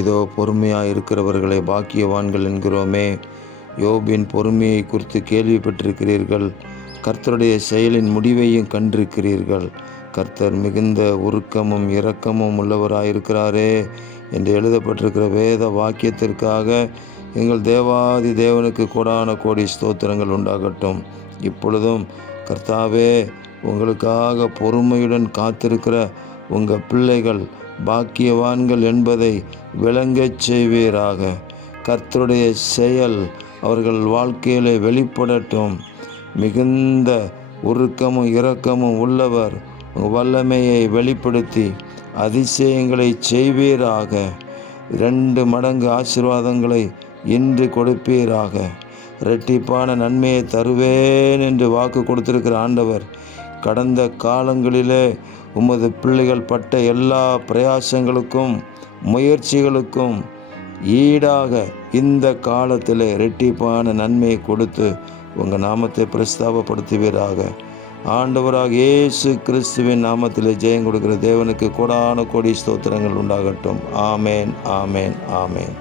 இதோ பொறுமையாக இருக்கிறவர்களை பாக்கியவான்கள் என்கிறோமே. யோபின் பொறுமையை குறித்து கேள்விப்பட்டிருக்கிறீர்கள். கர்த்தருடைய செயலின் முடிவையும் கண்டிருக்கிறீர்கள். கர்த்தர் மிகுந்த உருக்கமும் இரக்கமும் உள்ளவராயிருக்கிறாரே என்று எழுதப்பட்டிருக்கிற வேத வாக்கியத்திற்காக எங்கள் தேவாதி தேவனுக்கு கோடான கோடி ஸ்தோத்திரங்கள் உண்டாகட்டும். இப்பொழுதும் கர்த்தாவே, உங்களுக்காக பொறுமையுடன் காத்திருக்கிற உங்கள் பிள்ளைகள் பாக்கியவான்கள் என்பதை விளங்கச் செய்வீராக. கர்த்தருடைய செயல் அவர்கள் வாழ்க்கையிலே வெளிப்படட்டும். மிகுந்த உருக்கமும் இரக்கமும் உள்ளவர், வல்லமையை வெளிப்படுத்தி அதிசயங்களை செய்வீராக. 2 மடங்கு ஆசீர்வாதங்களை இன்று கொடுப்பீராக. இரட்டிப்பான நன்மையை தருவேன் என்று வாக்கு கொடுத்திருக்கிற ஆண்டவர், கடந்த காலங்களிலே உமது பிள்ளைகள் பட்ட எல்லா பிரயாசங்களுக்கும் முயற்சிகளுக்கும் ஈடாக இந்த காலத்தில் இரட்டிப்பான நன்மையை கொடுத்து உங்கள் நாமத்தை பிரஸ்தாபப்படுத்துவீராக. ஆண்டவராக இயேசு கிறிஸ்துவின் நாமத்தில் ஜெயம் கொடுக்கிற தேவனுக்கு கோடான கோடி ஸ்தோத்திரங்கள் உண்டாகட்டும். ஆமேன், ஆமேன், ஆமேன்.